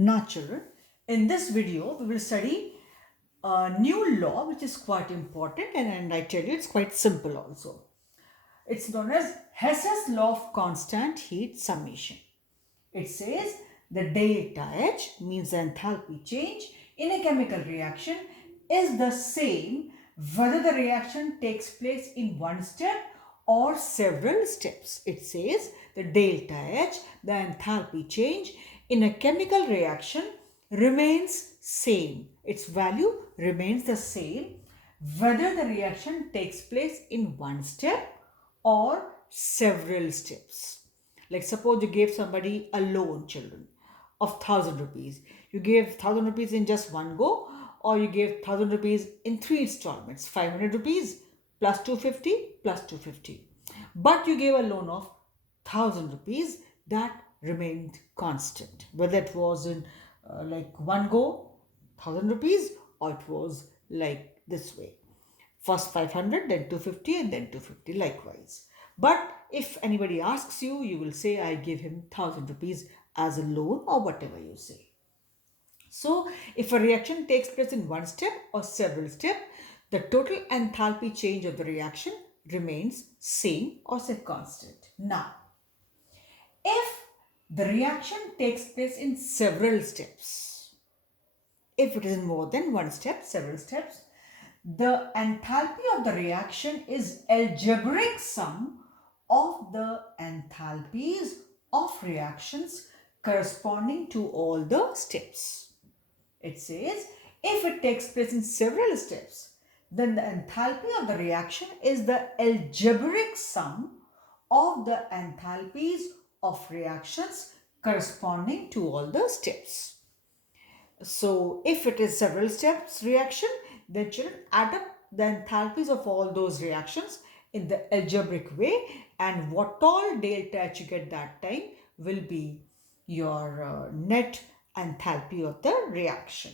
Now children, in this video we will study a new law which is quite important, and I tell you it's quite simple also. It's known as Hess's law of constant heat summation. It says the delta H means the enthalpy change in a chemical reaction is the same whether the reaction takes place in one step or several steps. It says the delta H, the enthalpy change in a chemical reaction, remains same. Its value remains the same whether the reaction takes place in one step or several steps. Like suppose you gave somebody a loan, children, of 1,000 rupees. You gave 1,000 rupees in just one go, or you gave 1,000 rupees in three installments, 500 rupees plus 250 plus 250. But you gave a loan of 1,000 rupees that remained constant, whether it was in like one go 1,000 rupees, or it was like this way. First 500, then 250, and then 250 likewise. But if anybody asks you, you will say, I give him 1,000 rupees as a loan, or whatever you say. So, if a reaction takes place in one step or several steps, the total enthalpy change of the reaction remains same or say constant. Now, if the reaction takes place in several steps, if it is in more than one step, several steps, the enthalpy of the reaction is algebraic sum of the enthalpies of reactions corresponding to all the steps. It says if it takes place in several steps, then the enthalpy of the reaction is the algebraic sum of the enthalpies of reactions corresponding to all the steps. So if it is several steps reaction, then children add up the enthalpies of all those reactions in the algebraic way, and what all delta H you get that time will be your net enthalpy of the reaction.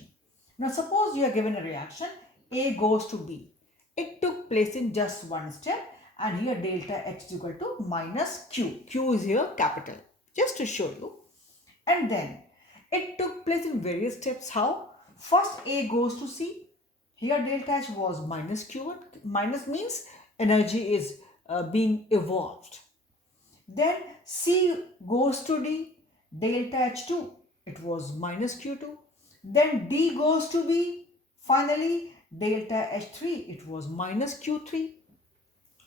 Now suppose you are given a reaction A goes to B. It took place in just one step, and here delta H is equal to minus Q. Q is here capital, just to show you. And then it took place in various steps. How? First A goes to C. Here delta H was minus Q1. Minus means energy is being evolved. Then C goes to D. Delta H2. It was minus Q2. Then D goes to B. Finally, delta H3. It was minus Q3.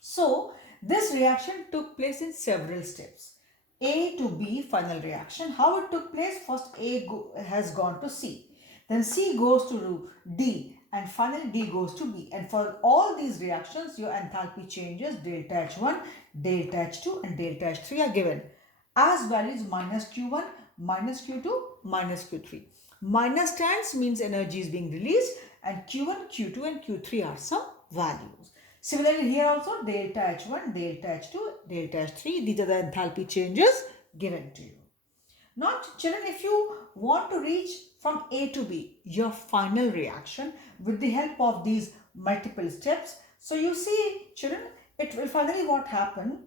So, this reaction took place in several steps. A to B final reaction. How it took place? First A has gone to C. Then C goes to D, and finally D goes to B. And for all these reactions, your enthalpy changes delta H1, delta H2 and delta H3 are given as values minus Q1, minus Q2, minus Q3. Minus stands means energy is being released, and Q1, Q2 and Q3 are some values. Similarly here also delta H1, delta H2, delta H3, these are the enthalpy changes given to you. Now children, if you want to reach from A to B, your final reaction with the help of these multiple steps. So you see children, it will finally what happen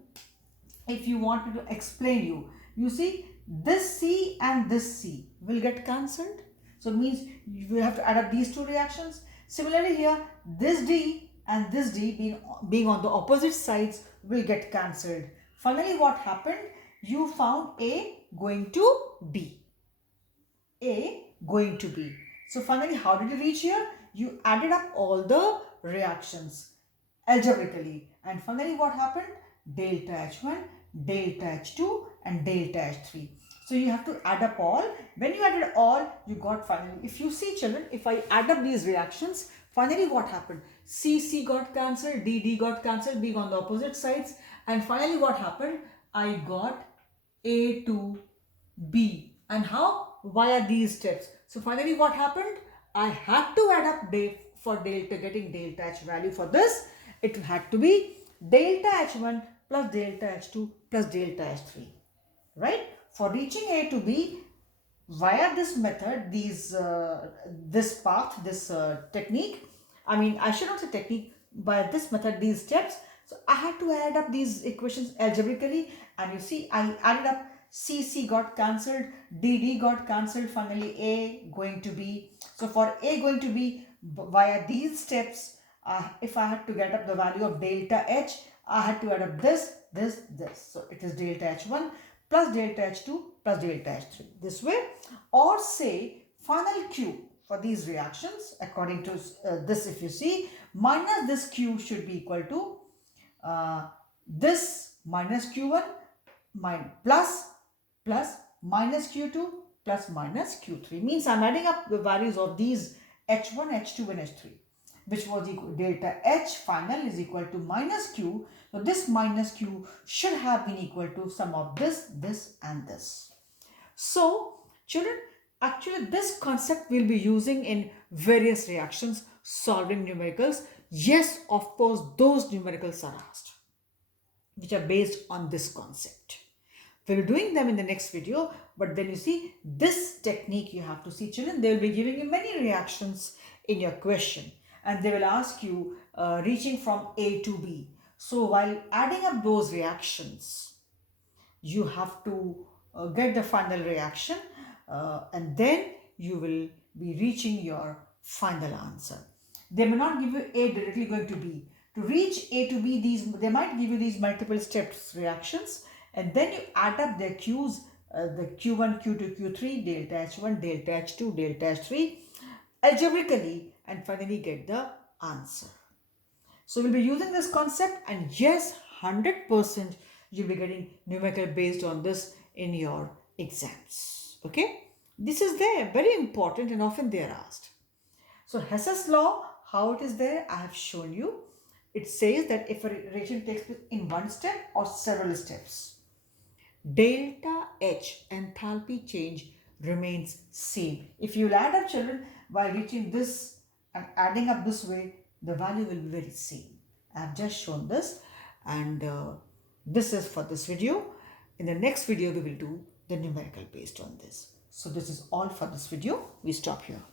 if you wanted to explain you. You see this C and this C will get cancelled. So it means you have to add up these two reactions. Similarly here, this D and this D being on the opposite sides will get cancelled. Finally what happened? You found A going to B. A going to B. So finally how did you reach here? You added up all the reactions algebraically, and finally what happened? Delta H1, delta H2 and delta H3. So you have to add up all. When you added all, you got finally, if you see children, if I add up these reactions, finally what happened? C got cancelled, D got cancelled, being on the opposite sides, and finally what happened? I got A to B. And how? Via these steps. So finally what happened? I had to add up for delta, getting delta H value for this. It had to be delta H1 plus delta H2 plus delta H3. Right? For reaching A to B, via this method, this path, this technique, I mean, I should not say technique, by this method, these steps. So I had to add up these equations algebraically, and you see I added up C got cancelled, D got cancelled, finally A going to be. So for A going to be via these steps, if I had to get up the value of delta H, I had to add up this. So it is delta H1 plus delta H2 plus delta H3 this way, or say final Q for these reactions according to this, if you see, minus this Q should be equal to this minus Q1 plus minus Q2 plus minus Q3, means I'm adding up the values of these H1, H2 and H3, which was equal delta H final is equal to minus Q. So this minus Q should have been equal to sum of this and this. So children, actually this concept we'll be using in various reactions, solving numericals. Yes, of course, those numericals are asked which are based on this concept. We'll be doing them in the next video, but then you see this technique you have to see, children. They will be giving you many reactions in your question and they will ask you reaching from A to B. So while adding up those reactions, you have to get the final reaction and then you will be reaching your final answer. They may not give you A directly going to B. To reach A to B, they might give you these multiple steps reactions, and then you add up their Q's, the Q1, Q2, Q3, delta H1, delta H2, delta H3, algebraically, and finally get the answer. So we'll be using this concept, and yes, 100% you'll be getting numerical based on this in your exams. Okay? This is there, very important, and often they are asked. So Hess's law, how it is there, I have shown you. It says that if a reaction takes place in one step or several steps, delta H enthalpy change remains same. If you add up, children, while reaching this and adding up this way, the value will be very same. I have just shown this, and this is for this video. In the next video, we will do the numerical based on this. So this is all for this video. We stop here.